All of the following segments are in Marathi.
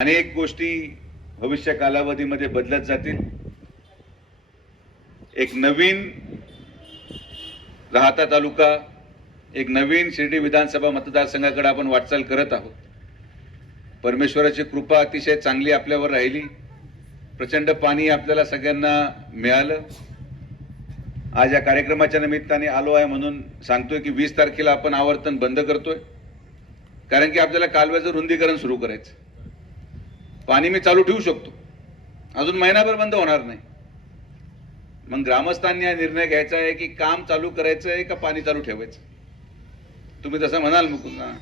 अनेक गोष्टी भविष्य कालावधीमध्ये बदलत जातील. एक नवीन राहता तालुका एक नवीन शिर्डी विधानसभा मतदारसंघाकडे आपण वाटचाल करत आहोत. परमेश्वराची कृपा अतिशय चांगली आपल्यावर राहिली. प्रचंड पाणी आपल्याला सगळ्यांना मिळालं. आज या कार्यक्रमाच्या निमित्ताने आलो आहे म्हणून सांगतोय की वीस तारखेला आपण आवर्तन बंद करतोय. कारण की आपल्याला कालव्याचं रुंदीकरण सुरू करायचं पाणी मी चालू ठेवू शकतो. अजून महिनाभर बंद होणार नाही. मग ग्रामस्थांनी हा निर्णय घ्यायचा आहे की काम चालू करायचं आहे का पाणी चालू ठेवायचं? तुम्ही तसं म्हणाल मुकुंदा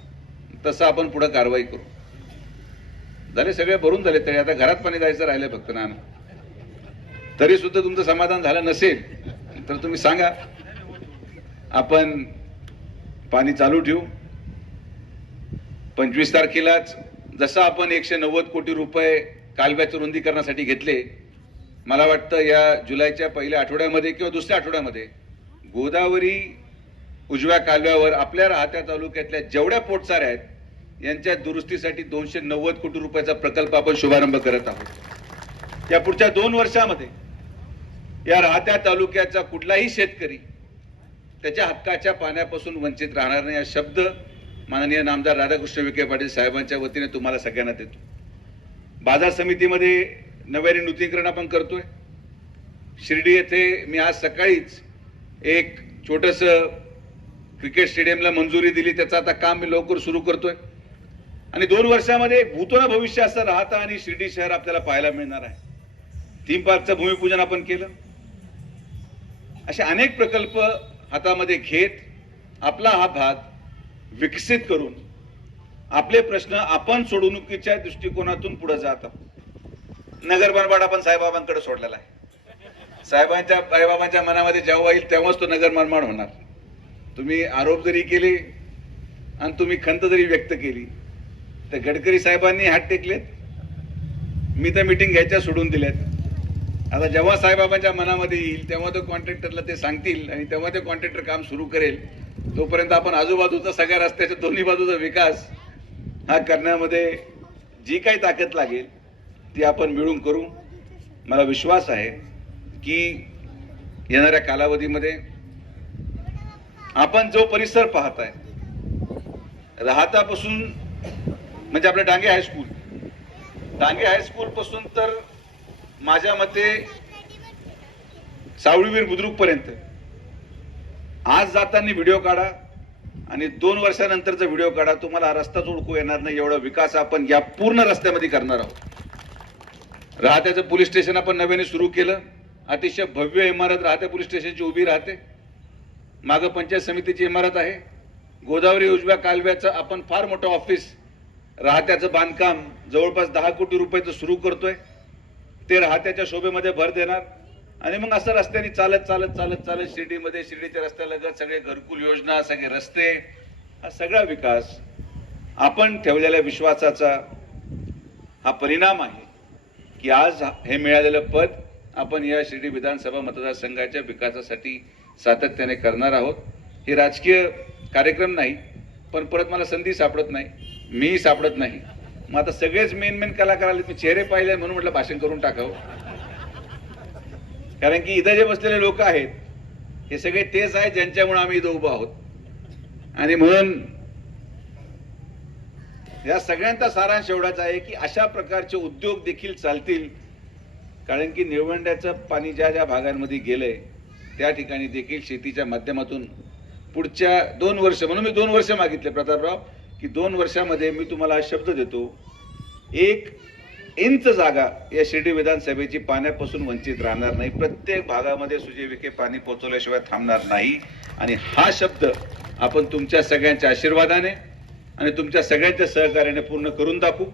तसं आपण पुढं कारवाई करू. झाले सगळे भरून झाले तरी आता घरात पाणी जायचं राहिलं फक्त ना तरी सुद्धा तुमचं समाधान झालं नसेल तर तुम्ही सांगा. आपण पाणी चालू ठेवू. पंचवीस तारखेलाच जसं आपण एकशे नव्वद कोटी रुपये कालव्याचं रुंदीकरणासाठी घेतले मला वाटतं या जुलैच्या पहिल्या आठवड्यामध्ये किंवा दुसऱ्या आठवड्यामध्ये गोदावरी उजव्या कालव्यावर आपल्या राहत्या तालुक्यातल्या जेवढ्या पोटसाऱ्या आहेत यांच्या दुरुस्तीसाठी दोनशे नव्वद कोटी रुपयाचा प्रकल्प आपण शुभारंभ करत आहोत. या पुढच्या दोन वर्षामध्ये या राहत्या तालुक्याचा कुठलाही शेतकरी त्याच्या हक्काच्या पाण्यापासून वंचित राहणार नाही हा शब्द माननीय नामदार राधाकृष्ण विखे पाटील साहेबांच्या वतीने तुम्हाला सगळ्यांना देतो. बाजार समितीमध्ये नव्याने नूतनीकरण आपण करतोय. शिर्डी येथे मी आज सकाळीच एक छोटस क्रिकेट स्टेडियमला मंजुरी दिली. त्याचं आता काम मी लवकर सुरू करतोय. आणि दोन वर्षामध्ये भूतोना भविष्य असं राहता आणि शिर्डी शहर आपल्याला पाहायला मिळणार आहे. थीम पार्कचं भूमिपूजन आपण केलं. असे अनेक प्रकल्प हातामध्ये घेत आपला हा भाग विकसित करून आपले प्रश्न आपण सोडवणुकीच्या दृष्टिकोनातून पुढे जात आहोत. नगर मनमाड आपण साहेबाबांकडे सोडलेला आहे. साहेबांच्या साईबाबांच्या मनामध्ये जेव्हा येईल तेव्हाच तो नगर मनमाड होणार. तुम्ही आरोप जरी केले आणि तुम्ही खंत जरी व्यक्त केली तर गडकरी साहेबांनी हात टेकलेत. मी तर मिटिंग घ्यायच्या सोडून दिल्यात. आता जेव्हा साईबाबांच्या मनामध्ये येईल तेव्हा तो कॉन्ट्रॅक्टरला ते सांगतील आणि तेव्हा ते कॉन्ट्रॅक्टर काम सुरू करेल. तोपर्यंत आपण आजूबाजूचा सगळ्या रस्त्याच्या दोन्ही बाजूचा विकास हा करण्यामध्ये जी काही ताकद लागेल ती आपण मिळून करू. मला विश्वास आहे की येणाऱ्या कालावधीमध्ये आपण जो परिसर पाहताय राहतापासून म्हणजे आपलं डांगे हायस्कूल डांगे हायस्कूलपासून तर माझ्या मते सावळीवीर बुद्रुक पर्यंत आज जाताना व्हिडिओ काढा आणि दोन वर्षानंतरचा व्हिडिओ काढा. तुम्हाला हा रस्ताच ओळखू येणार नाही. एवढा विकास आपण या पूर्ण रस्त्यामध्ये करणार आहोत. राहत्याचं पोलीस स्टेशन आपण नव्याने सुरू केलं. अतिशय भव्य इमारत राहत्या पोलीस स्टेशनची उभी राहते. मागं पंचायत समितीची इमारत आहे. गोदावरी उजव्या कालव्याचं आपण फार मोठं ऑफिस राहत्याचं बांधकाम जवळपास दहा कोटी रुपयाचं सुरू करतोय. ते राहत्याच्या शोभेमध्ये भर देणार. आणि मग असं रस्त्याने चालत चालत चालत चालत शिर्डीमध्ये शिर्डीच्या रस्त्यालगत सगळे घरकुल योजना सगळे रस्ते हा सगळा विकास आपण ठेवलेल्या विश्वासाचा हा परिणाम आहे की आज हे मिळालेलं पद आपण या शिर्डी विधानसभा मतदारसंघाच्या विकासासाठी सातत्याने करणार आहोत. हे राजकीय कार्यक्रम नाही पण परत मला संधी सापडत नाही मी सापडत नाही. मग आता सगळेच मेन मेन कलाकार आले मी चेहरे पाहिले म्हणून म्हटलं भाषण करून टाकावं. कारण की इथं जे बसलेले लोक आहेत हे सगळे तेच आहेत ज्यांच्यामुळे आम्ही इथं उभं आहोत. आणि म्हणून या सगळ्यांचा सारांश एवढाच आहे की अशा प्रकारचे उद्योग देखील चालतील. कारण की निळवंड्याचं पाणी ज्या ज्या भागांमध्ये गेलंय त्या ठिकाणी देखील शेतीच्या माध्यमातून पुढच्या दोन वर्ष म्हणून मी दोन वर्ष मागितले प्रतापराव की दोन वर्षामध्ये मी तुम्हाला शब्द देतो. एक इंच जागा या शिर्डी विधानसभेची पाण्यापासून वंचित राहणार नाही. प्रत्येक भागामध्ये सुजय विखे पाणी पोचवल्याशिवाय थांबणार नाही. आणि हा शब्द आपण तुमच्या सगळ्यांच्या आशीर्वादाने आणि तुमच्या सगळ्यांच्या सहकार्याने पूर्ण करून दाखवू.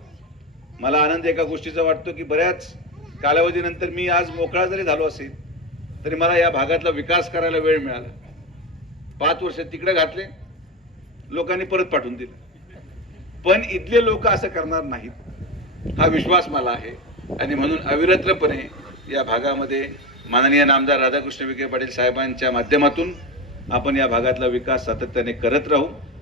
मला आनंद एका गोष्टीचा वाटतो की बऱ्याच कालावधीनंतर मी आज मोकळा जरी झालो असेल तरी मला या भागातला विकास करायला वेळ मिळाला. पाच वर्ष तिकडे घातले लोकांनी परत पाठवून दिलं. पण इथले लोक असं करणार नाहीत. हा विश्वास मला आहे. आणि म्हणून अविरत्रपणे या भागामध्ये माननीय नामदार राधाकृष्ण विखे पाटील साहेबांच्या माध्यमातून आपण या भागातला विकास सातत्याने करत राहू.